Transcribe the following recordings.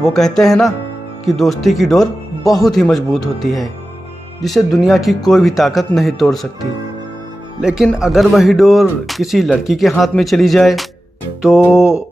वो कहते हैं ना कि दोस्ती की डोर बहुत ही मजबूत होती है, जिसे दुनिया की कोई भी ताकत नहीं तोड़ सकती। लेकिन अगर वही डोर किसी लड़की के हाथ में चली जाए तो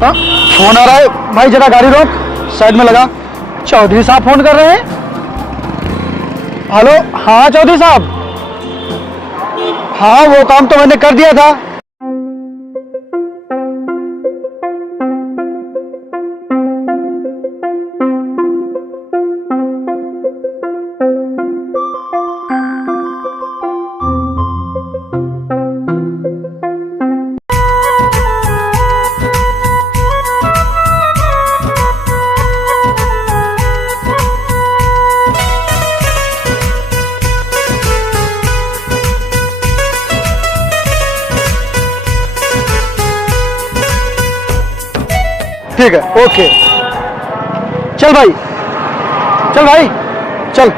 हाँ? फोन आ रहा है भाई, जरा गाड़ी रोक, साइड में लगा। चौधरी साहब फोन कर रहे हैं। हेलो, हाँ चौधरी साहब, हाँ वो काम तो मैंने कर दिया था। ठीक है, ओके, चल भाई, चल भाई, चल।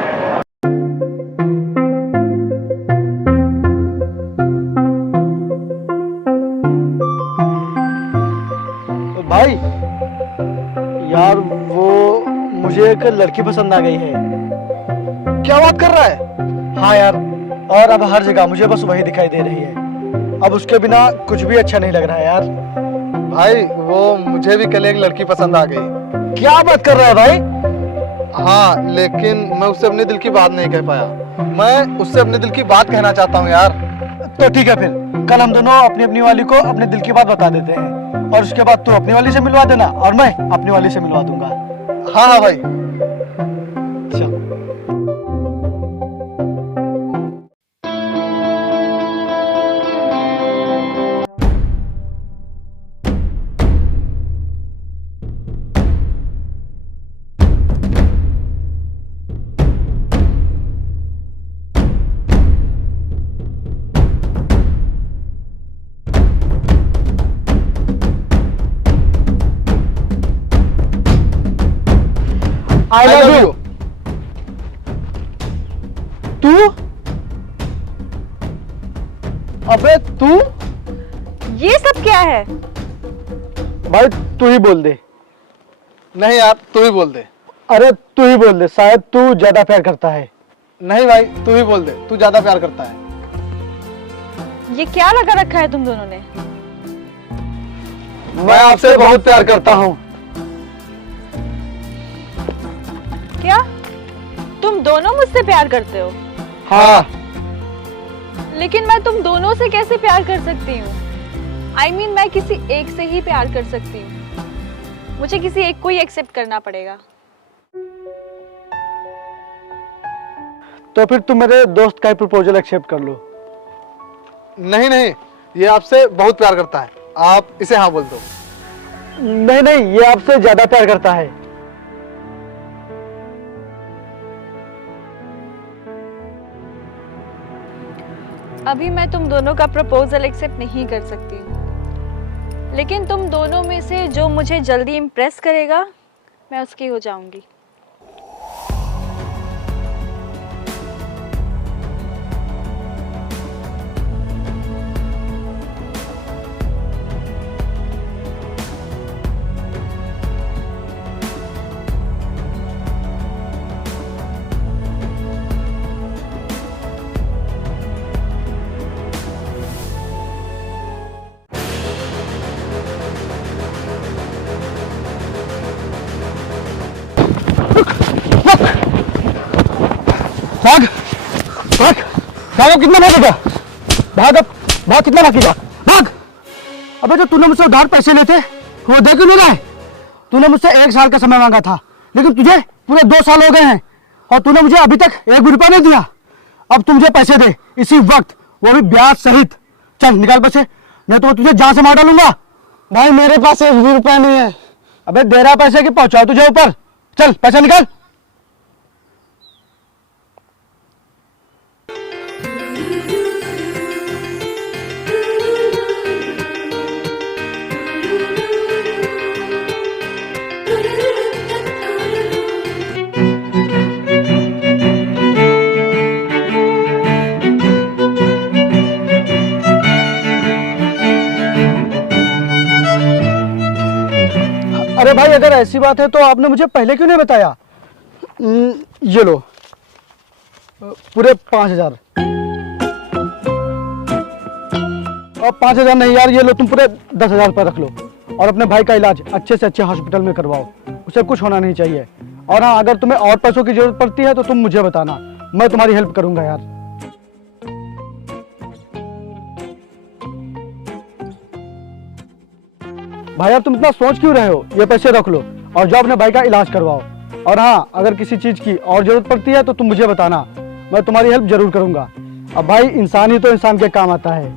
तो भाई यार, वो मुझे एक लड़की पसंद आ गई है। क्या बात कर रहा है? हाँ यार, और अब हर जगह मुझे बस वही दिखाई दे रही है। अब उसके बिना कुछ भी अच्छा नहीं लग रहा है यार। भाई वो मुझे भी कल एक लड़की पसंद आ गई। क्या बात कर रहा है भाई? हाँ, लेकिन मैं उससे अपने दिल की बात नहीं कह पाया। मैं उससे अपने दिल की बात कहना चाहता हूँ यार। तो ठीक है, फिर कल हम दोनों अपनी अपनी वाली को अपने दिल की बात बता देते हैं, और उसके बाद तू अपनी वाली से मिलवा देना और मैं अपनी वाली से मिलवा दूंगा। हाँ हाँ भाई। चल। I love you। तू? अबे तू? ये सब क्या है? भाई तू ही बोल दे। नहीं यार, तू ही बोल दे। अरे तू ही बोल दे, शायद तू ज्यादा प्यार करता है। नहीं भाई, तू ही बोल दे, तू ज्यादा प्यार करता है। ये क्या लगा रखा है तुम दोनों ने? मैं आपसे बहुत प्यार करता हूँ। क्या तुम दोनों मुझसे प्यार करते हो? हाँ। लेकिन मैं तुम दोनों से कैसे प्यार कर सकती हूँ? I mean, मैं किसी एक से ही प्यार कर सकती हूँ। मुझे किसी एक को ही एक्सेप्ट करना पड़ेगा। तो फिर तुम मेरे दोस्त का प्रपोजल एक्सेप्ट कर लो। नहीं नहीं, ये आपसे बहुत प्यार करता है, आप इसे हाँ बोल दो। नहीं नहीं, ये आपसे ज्यादा प्यार करता है। अभी मैं तुम दोनों का प्रपोजल एक्सेप्ट नहीं कर सकती हूँ, लेकिन तुम दोनों में से जो मुझे जल्दी इम्प्रेस करेगा, मैं उसकी हो जाऊंगी। भाग अब, कितना भागेगा? भाग अब, भाग, कितना भागेगा? भाग। अबे जो तूने मुझसे उधार पैसे लेते वो दे क्यों नहीं रहे? तूने मुझसे 1 साल का समय मांगा था, लेकिन तुझे पूरे 2 साल हो गए हैं और तूने मुझे अभी तक 1 भी रुपया नहीं दिया। अब तू मुझे पैसे दे इसी वक्त, वो भी ब्याज सहित। चल निकाल पैसे, नहीं तो मैं तुझे जान से मार डालूंगा। भाई मेरे पास 1 भी रुपया नहीं है। अबे दे रहा पैसे कि पहुंचाओ तुझे ऊपर? चल पैसा निकाल। अरे भाई अगर ऐसी बात है तो आपने मुझे पहले क्यों नहीं बताया? ये लो पूरे 5,000। अब 5,000 नहीं यार, ये लो तुम पूरे 10,000 रुपये रख लो और अपने भाई का इलाज अच्छे से अच्छे हॉस्पिटल में करवाओ, उसे कुछ होना नहीं चाहिए। और हाँ, अगर तुम्हें और पैसों की जरूरत पड़ती है तो तुम मुझे बताना, मैं तुम्हारी हेल्प करूंगा यार। भाई अब तुम इतना सोच क्यों रहे हो? ये पैसे रख लो और जाओ अपने भाई का इलाज करवाओ। और हाँ, अगर किसी चीज की और जरूरत पड़ती है तो तुम मुझे बताना, मैं तुम्हारी हेल्प जरूर करूंगा। अब भाई इंसान ही तो इंसान के काम आता है।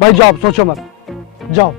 भाई जाओ, सोचो मत, जाओ।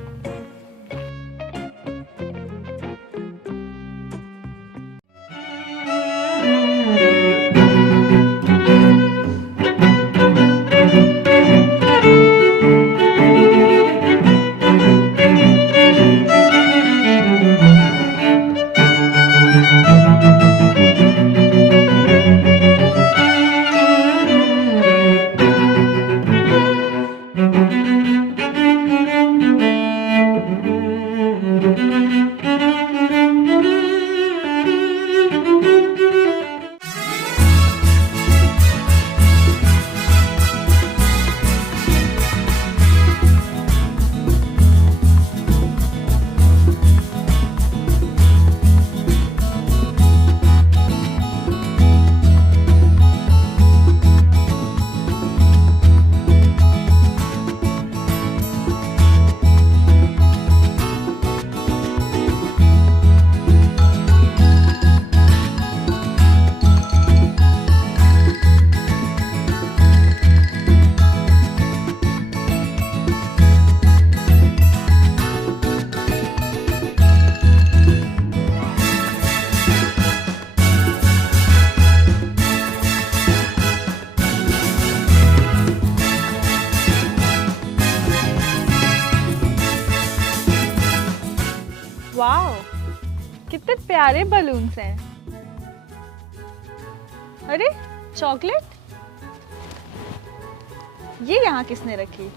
वाओ, कितने प्यारे बलून्स हैं। अरे चॉकलेट, ये यहाँ किसने रखी?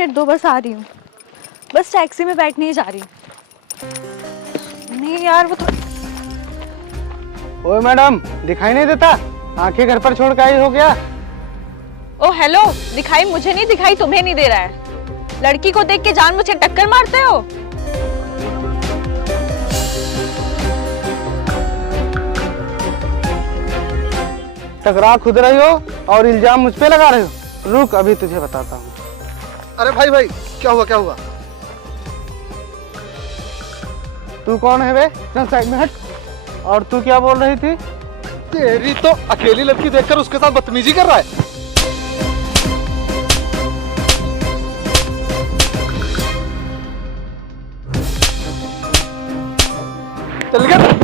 मिनट दो, बस आ रही हूँ। बस टैक्सी में बैठने ही जा रही हूँ। नहीं यार वो तो ओए मैडम, दिखाई नहीं देता? आंखें घर पर छोड़ के आई हो क्या? ओ हेलो, दिखाई मुझे नहीं, दिखाई तुम्हें नहीं दे रहा है। लड़की को देख के जान मुझे टक्कर मारते हो। टकरा खुद रही हो और इल्जाम मुझ पे लगा रहे हो। रुक, अभी तुझे बताता हूँ। अरे भाई भाई, क्या हुआ क्या हुआ? तू कौन है बे? चल साइड में हट। और तू क्या बोल रही थी? तेरी तो अकेली लड़की देखकर उसके साथ बदतमीजी कर रहा है। चल गया।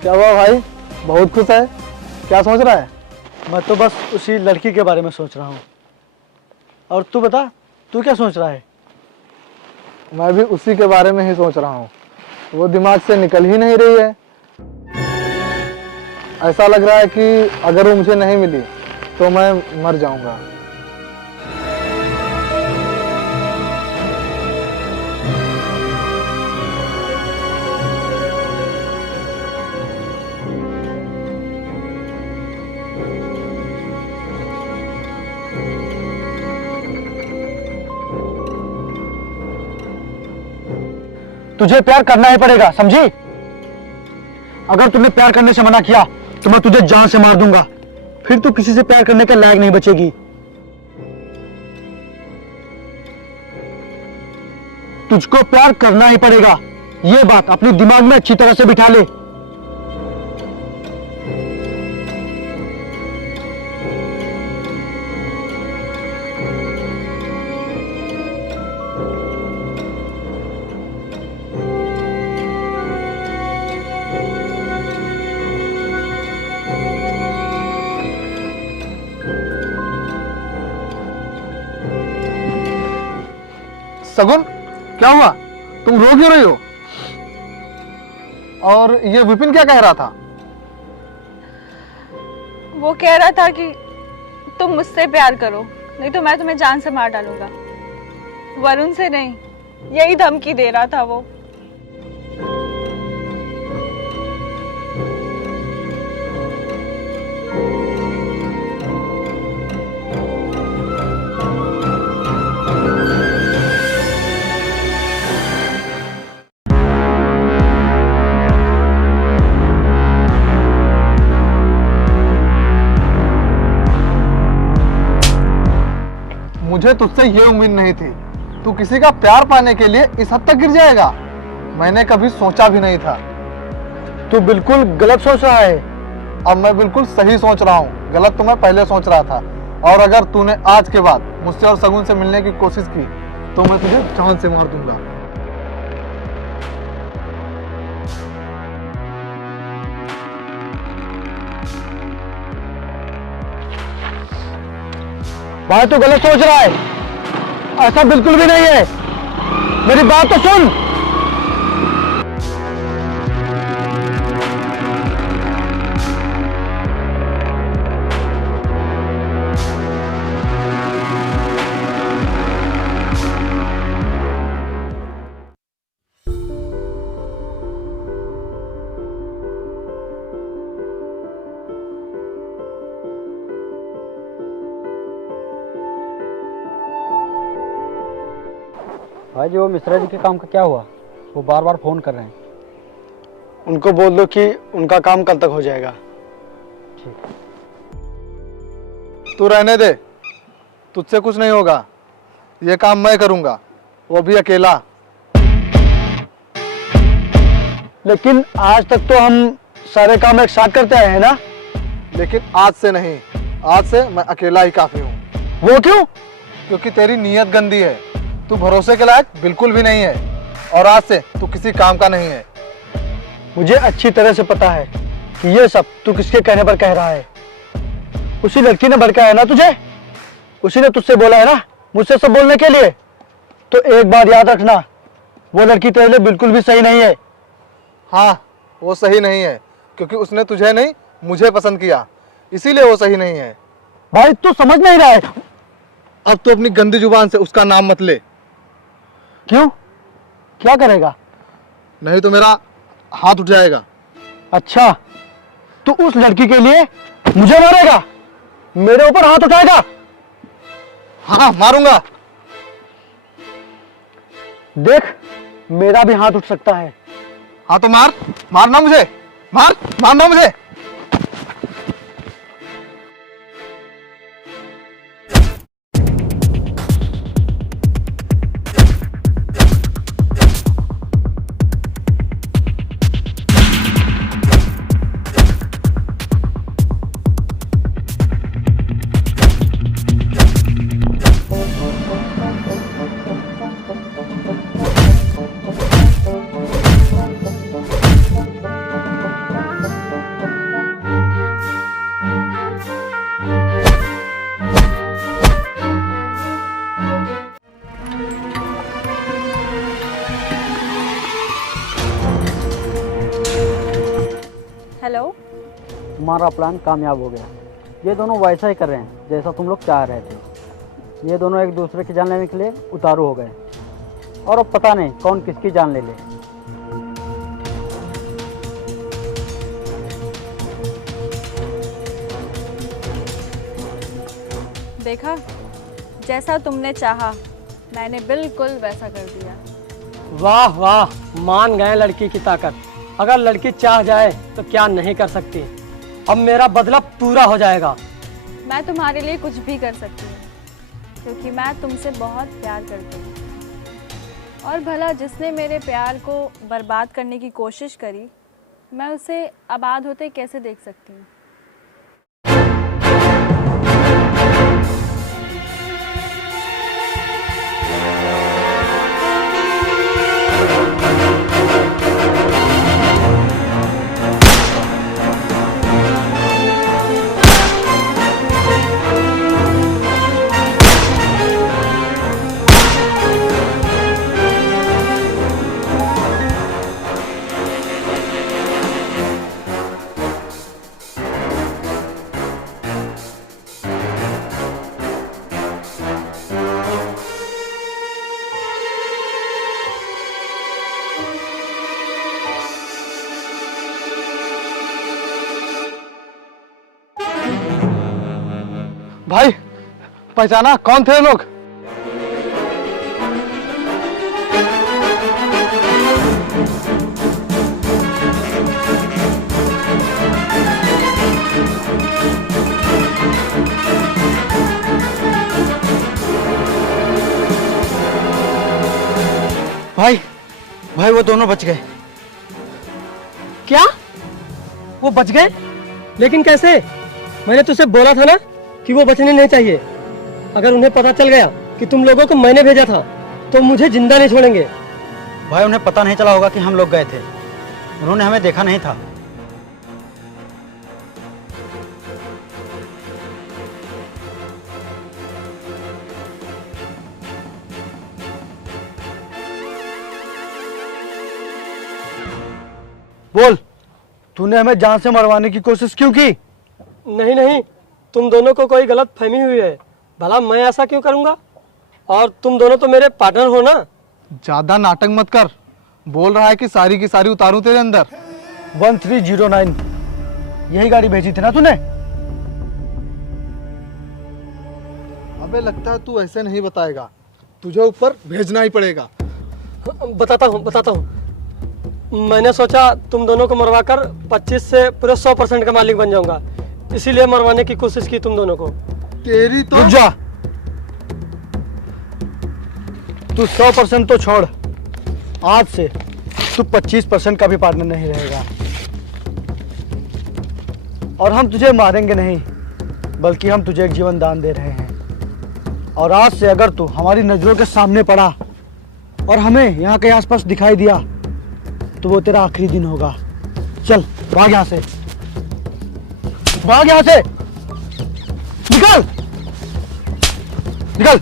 क्या हुआ भाई, बहुत खुश है? क्या सोच रहा है? मैं तो बस उसी लड़की के बारे में सोच रहा हूँ। और तू बता, तू क्या सोच रहा है? मैं भी उसी के बारे में ही सोच रहा हूँ। वो दिमाग से निकल ही नहीं रही है। ऐसा लग रहा है कि अगर वो मुझे नहीं मिली तो मैं मर जाऊंगा। तुझे प्यार करना ही पड़ेगा, समझी? अगर तूने प्यार करने से मना किया तो मैं तुझे जान से मार दूंगा। फिर तू किसी से प्यार करने के लायक नहीं बचेगी। तुझको प्यार करना ही पड़ेगा, ये बात अपने दिमाग में अच्छी तरह से बिठा ले। सगुन, क्या हुआ? तुम रो क्यों रही हो? और ये विपिन क्या कह रहा था? वो कह रहा था कि तुम मुझसे प्यार करो, नहीं तो मैं तुम्हें जान से मार डालूंगा। वरुण से नहीं, यही धमकी दे रहा था वो। मुझे तुझसे ये उम्मीद नहीं थी। तू किसी का प्यार पाने के लिए इस हद तक गिर जाएगा। मैंने कभी सोचा भी नहीं था। तू बिल्कुल गलत सोच रहा है। अब मैं बिल्कुल सही सोच रहा हूँ। गलत तो मैं पहले सोच रहा था। और अगर तूने आज के बाद मुझसे और सगुन से मिलने की कोशिश की तो मैं तुझे जान से मार दूंगा। भाई तू गलत सोच रहा है, ऐसा बिल्कुल भी नहीं है। मेरी बात तो सुन। भाई जी, वो मिश्रा जी के काम का क्या हुआ? वो बार बार फोन कर रहे हैं। उनको बोल दो कि उनका काम कल तक हो जाएगा। तू रहने दे, तुझसे कुछ नहीं होगा। ये काम मैं करूंगा, वो भी अकेला। लेकिन आज तक तो हम सारे काम एक साथ करते आए हैं ना। लेकिन आज से नहीं, आज से मैं अकेला ही काफी हूँ। वो क्यों? क्योंकि तेरी नीयत गंदी है, तू भरोसे के लायक बिल्कुल भी नहीं है, और आज से तू किसी काम का नहीं है। मुझे अच्छी तरह से पता है कि ये सब तू किसके कहने पर कह रहा है। उसी लड़की ने भड़काया है ना तुझे, उसी ने तुझसे बोला है ना मुझसे सब बोलने के लिए। तो एक बात याद रखना, वो लड़की तेरे लिए बिल्कुल भी सही नहीं है। हाँ, वो सही नहीं है, क्योंकि उसने तुझे नहीं मुझे पसंद किया, इसीलिए वो सही नहीं है। भाई तू समझ नहीं रहा है। अब तो अपनी गंदी जुबान से उसका नाम मत ले, क्यों? क्या करेगा? नहीं तो मेरा हाथ उठ जाएगा। अच्छा, तू उस लड़की के लिए मुझे मारेगा, मेरे ऊपर हाथ उठाएगा? हाँ, मारूंगा। देख, मेरा भी हाथ उठ सकता है। हाँ तो मार, मारना मुझे, मारना मुझे। हेलो। तुम्हारा प्लान कामयाब हो गया। ये दोनों वैसा ही कर रहे हैं जैसा तुम लोग चाह रहे थे। ये दोनों एक दूसरे की जान लेने के लिए उतारू हो गए, और अब पता नहीं कौन किसकी जान ले ले। देखा, जैसा तुमने चाहा मैंने बिल्कुल वैसा कर दिया। वाह वाह, मान गए लड़की की ताकत। अगर लड़की चाह जाए तो क्या नहीं कर सकती। अब मेरा बदला पूरा हो जाएगा। मैं तुम्हारे लिए कुछ भी कर सकती हूँ, क्योंकि मैं तुमसे बहुत प्यार करती हूँ। और भला जिसने मेरे प्यार को बर्बाद करने की कोशिश करी, मैं उसे आबाद होते कैसे देख सकती हूँ। भाई, पहचाना कौन थे लोग? भाई वो दोनों बच गए। क्या? वो बच गए? लेकिन कैसे? मैंने तुझसे बोला था ना कि वो बचने नहीं चाहिए। अगर उन्हें पता चल गया कि तुम लोगों को मैंने भेजा था तो मुझे जिंदा नहीं छोड़ेंगे। भाई उन्हें पता नहीं चला होगा कि हम लोग गए थे, उन्होंने हमें देखा नहीं था। बोल, तूने हमें जान से मरवाने की कोशिश क्यों की? नहीं नहीं, तुम दोनों को कोई गलत फहमी हुई है। भला मैं ऐसा क्यों करूंगा? और तुम दोनों तो मेरे पार्टनर हो ना। ज्यादा नाटक मत कर। बोल रहा है कि सारी की सारी उतारूं तेरे अंदर। 1309 यही गाड़ी भेजी थी ना तूने? अबे लगता है तू ऐसे नहीं बताएगा, तुझे ऊपर भेजना ही पड़ेगा। बताता हूँ। मैंने सोचा तुम दोनों को मरवाकर 25 से पूरे 100% का मालिक बन जाऊंगा, इसीलिए मरवाने की कोशिश की तुम दोनों को। तेरी तो रुक जा, तू 100% तो छोड़, आज से तू 25% का भी पार्टनर नहीं रहेगा। और हम तुझे मारेंगे नहीं, बल्कि हम तुझे एक जीवन दान दे रहे हैं। और आज से अगर तू हमारी नजरों के सामने पड़ा और हमें यहाँ के आसपास दिखाई दिया तो वो तेरा आखिरी दिन होगा। चल भाग यहाँ से, भाग यहाँ से, निकल निकल।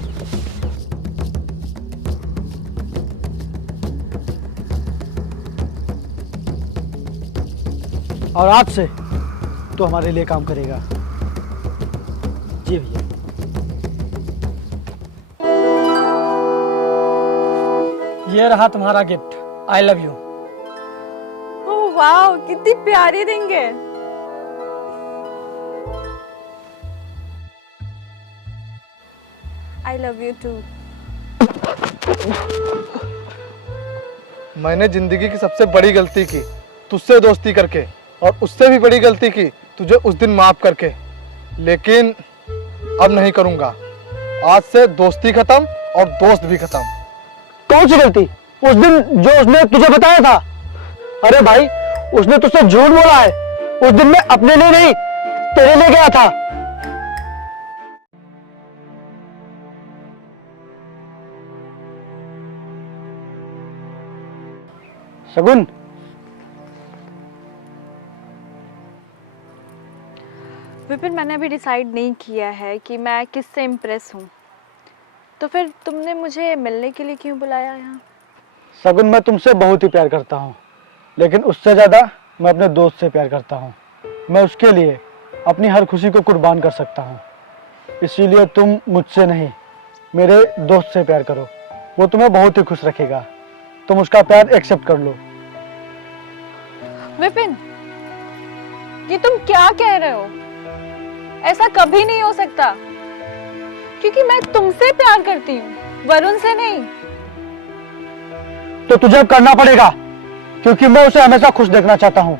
और आज से तो हमारे लिए काम करेगा। जी भैया। ये रहा तुम्हारा gift. I love you. Oh वाह, कितनी प्यारी रिंग है। I love you too. मैंने जिंदगी की सबसे बड़ी गलती की तुझसे दोस्ती करके, और उससे भी बड़ी गलती की तुझे उस दिन माफ करके, लेकिन अब नहीं करूंगा। आज से दोस्ती खत्म और दोस्त भी खत्म। कौन सी गलती? उस दिन जो उसने तुझे बताया था। अरे भाई, उसने तुझसे झूठ बोला है। उस दिन मैं अपने लिए नहीं, तेरे लिए गया था। शगुन, विपिन, मैंने अभी डिसाइड नहीं किया है कि मैं किससे इम्प्रेस हूँ, तो फिर तुमने मुझे मिलने के लिए क्यों बुलाया यहाँ? शगुन, मैं तुमसे बहुत ही प्यार करता हूँ, लेकिन उससे ज्यादा मैं अपने दोस्त से प्यार करता हूँ। मैं उसके लिए अपनी हर खुशी को कुर्बान कर सकता हूँ। इसीलिए तुम मुझसे नहीं, मेरे दोस्त से प्यार करो। वो तुम्हें बहुत ही खुश रखेगा। तुम उसका प्यार एक्सेप्ट कर लो। विपिन, ये तुम क्या कह रहे हो? ऐसा कभी नहीं हो सकता, क्योंकि मैं तुमसे प्यार करती हूँ, वरुण से नहीं। तो तुझे करना पड़ेगा, क्योंकि मैं उसे हमेशा खुश देखना चाहता हूँ।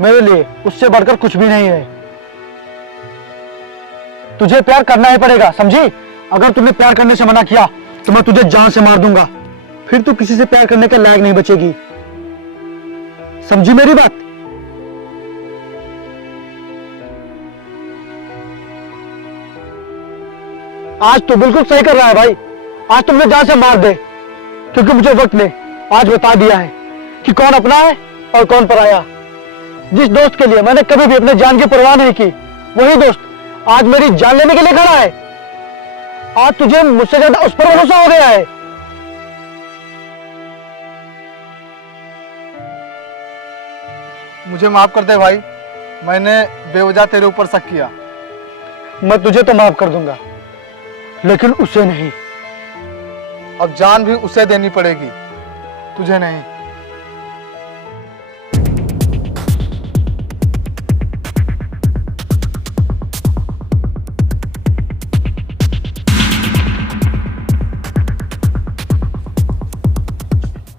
मेरे लिए उससे बढ़कर कुछ भी नहीं है। तुझे प्यार करना ही पड़ेगा, समझी? अगर तूने प्यार करने से मना किया तो मैं तुझे जान से मार दूंगा। फिर तू किसी से प्यार करने के लायक नहीं बचेगी। समझी मेरी बात? आज तो बिल्कुल सही कर रहा है भाई। आज तुमने जान से मार दे, क्योंकि मुझे वक्त ने आज बता दिया है कि कौन अपना है और कौन पराया। जिस दोस्त के लिए मैंने कभी भी अपने जान की परवाह नहीं की, वही दोस्त आज मेरी जान लेने के लिए खड़ा है। आज तुझे मुझसे ज्यादा उस पर भरोसा हो गया है। मुझे माफ कर दे भाई, मैंने बेवजह तेरे ऊपर शक किया। मैं तुझे तो माफ कर दूंगा, लेकिन उसे नहीं। अब जान भी उसे देनी पड़ेगी, तुझे नहीं।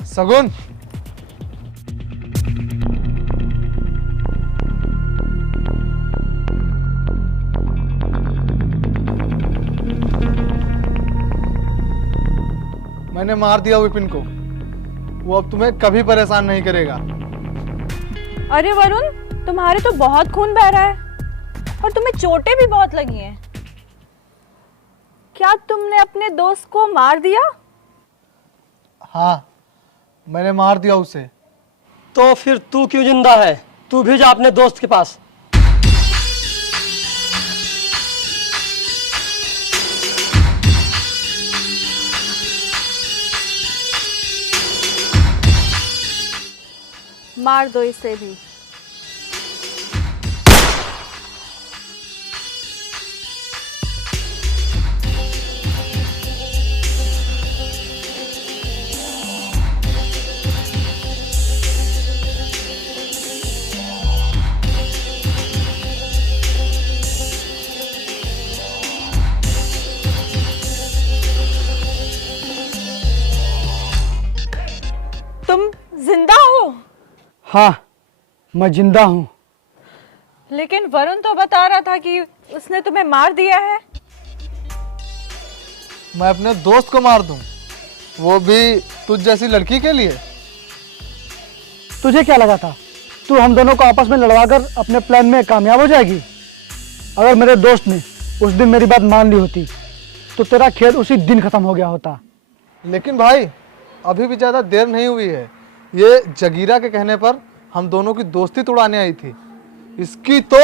सगुन, मैंने मार दिया विपिन को। वो अब तुम्हें कभी परेशान नहीं करेगा। अरे वरुण, तुम्हारे तो बहुत खून बह रहा है और तुम्हें चोटें भी बहुत लगी हैं। क्या तुमने अपने दोस्त को मार दिया? हाँ, मैंने मार दिया उसे। तो फिर तू क्यों जिंदा है? तू भी जा अपने दोस्त के पास। मार दो इसे भी। तुम जिंदा हो? हाँ, मैं जिंदा हूं। लेकिन वरुण तो बता रहा था कि उसने तुम्हें मार दिया है। मैं अपने दोस्त को मार दूं, वो भी तुझ जैसी लड़की के लिए? तुझे क्या लगा था तू हम दोनों को आपस में लड़वाकर अपने प्लान में कामयाब हो जाएगी? अगर मेरे दोस्त ने उस दिन मेरी बात मान ली होती तो तेरा खेल उसी दिन खत्म हो गया होता। लेकिन भाई अभी भी ज़्यादा देर नहीं हुई है। ये जगीरा के कहने पर हम दोनों की दोस्ती तोड़ाने आई थी। इसकी तो